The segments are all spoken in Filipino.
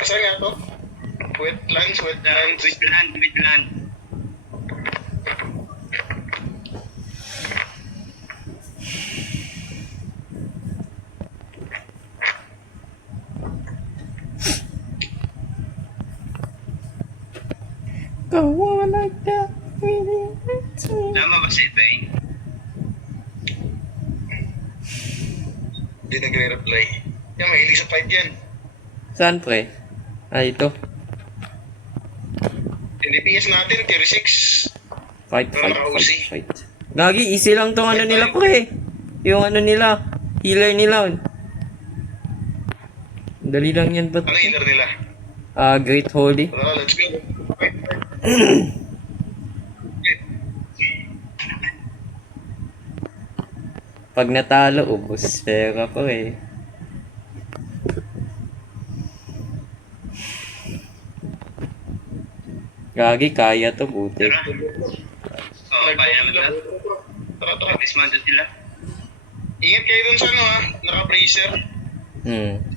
Saan nga to? Wetlands. Wetland. Go on like that. Tama ba si Dwayne? Hindi nagre-reply. Yan, mahilig sa fight yan. Saan pre? Ito. NDPS natin, 36. Fight. Nakaka-usi. Gagi, easy lang tong ano nila pre. Yung ano nila, healer nila. Dali lang yan ba't? Ano healer nila? Great Holy. Tara, let's go. Pag natalo, ubos pera ko eh. Gagi, kaya to, buti. Oo, kaya naman na. Tara. Dismantle sila. Ingat kayo dun sa ano ha, naka-bracer.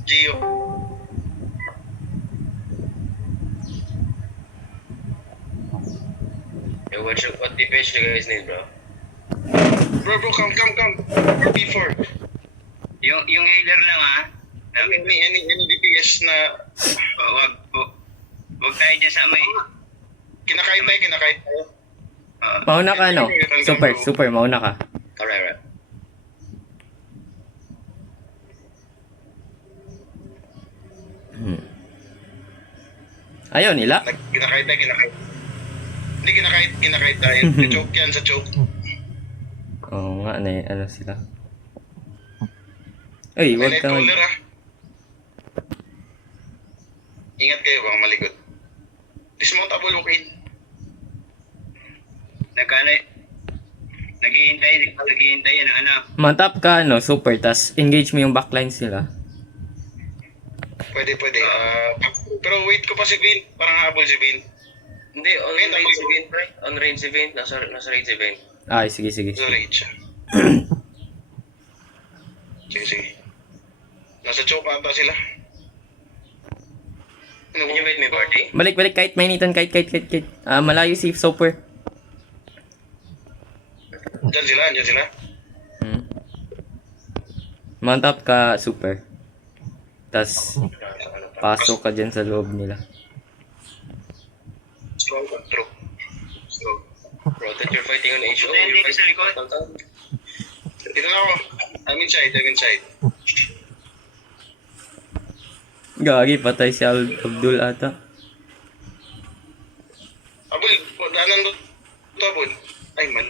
Gio. Yo, what DPS you guys need, bro? Bro, come. Before. Yung healer lang ha. Any DPS na Wag tayo dyan sa may. kinakait tayo. Mauna ka, no? Super, mauna ka. Alright. Ayaw nila? Kinakait tayo. Hindi kinakait tayo. Sa choke yan, sa choke. Oo nga, ano sila. Ay, wag May ka light roller ha. Ingat kayo, baka malikot. Dismountable walk-in. Naghihintay yan ng ano. Mount-up ka, super, tas engage mo yung backlines nila. Pwede. Pero wait ko pa si Vin. Parang habol si Vin. Hindi, on range event, pre. On range event, nasa range event. Ay, sige. Sa rage siya. Sige. Nasa choke ata sila. Can you wait me, party? Balik, kahit mainitan, kahit. Malayo si super. Diyan sila. Mount up ka, super. Tas, pasok ka dyan sa loob nila. Strong. Bro, that you're fighting on HO. You're fighting sa likod. Dito na ako. I'm inside. Gagi, patay si Abdul ata. Abul, daanan doon. Ito, Abul. Ay, man.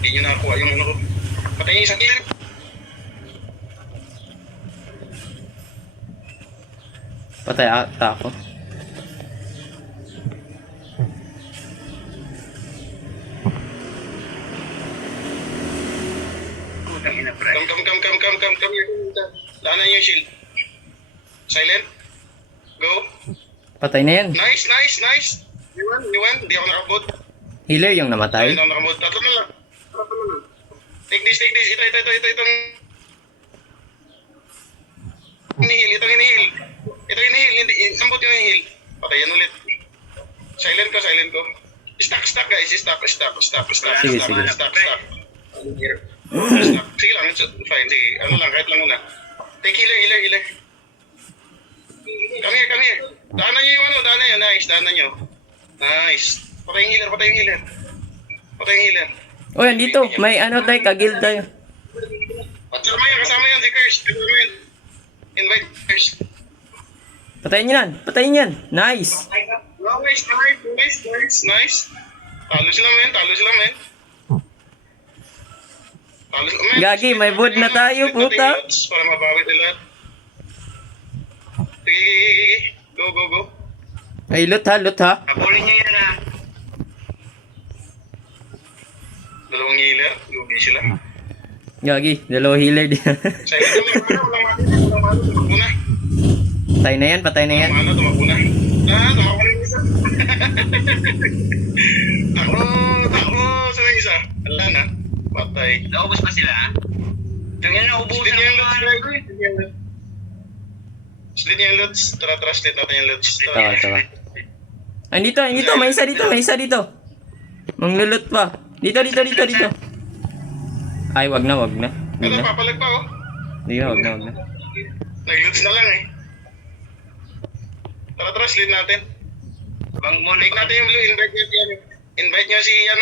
Hindi nyo nakakuha yung ano ko. Patay yung isang clear. Patay ata ako. Putang ina, pre. Come here. Daanan yung shield. Silent. Go. Patay na yan. Nice. You won. Hindi ako nakabot. Healer yung namatay. Hindi ako nakabot. Tatlo na lang. Take this. Ito. Inihil. Ito inihil. Hindi. Sambot yung inihil. Patayan ulit. Silent ko. Stack guys. Stack. Sige. Stack. Sige lang. Fine. Sige. Ano lang. Kahit lang muna. Take healer. Come here. Daanan nyo yung ano. Daanan nyo. Nice. Patay yung healer. Oh, yan dito. May ano tayo, kagil tayo. Kasama yan si Kirsch. Invite Kirsch. Patayin yan. Nice. Nice. Talo sila, men. Gagi, may board na tayo, puta. Para mabawi nila. Sige. Go. Ay, loot ha. Habulin niyo yan, ha. Dalawang healer. Lugi sila. Gagi, dalawa healer din. Silent kami. Walang mati. Muna. Patay na yan, patay na yan. Ano, tumakbo na. Tumakbo na yung isa. Takbo. Saan yung isa? Wala na. Patay. Naubos pa sila? Yung yan, naubusan Split niya yung ng loads, mga Greg. Split niya yung loads. Tara, split natin yung loads. Taka. Ay, dito. May isa dito. Manglulot pa. Dito. Ay, wag na. Ano, papalag pa oh. Hindi na, wag na. Nag-loads na lang eh. Tara, split natin. Take natin yung blue. Invite niyo si yung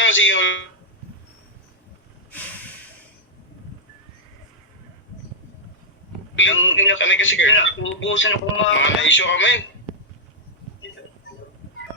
Sanay kasi girl. ubusan ako Mga na-issue kami.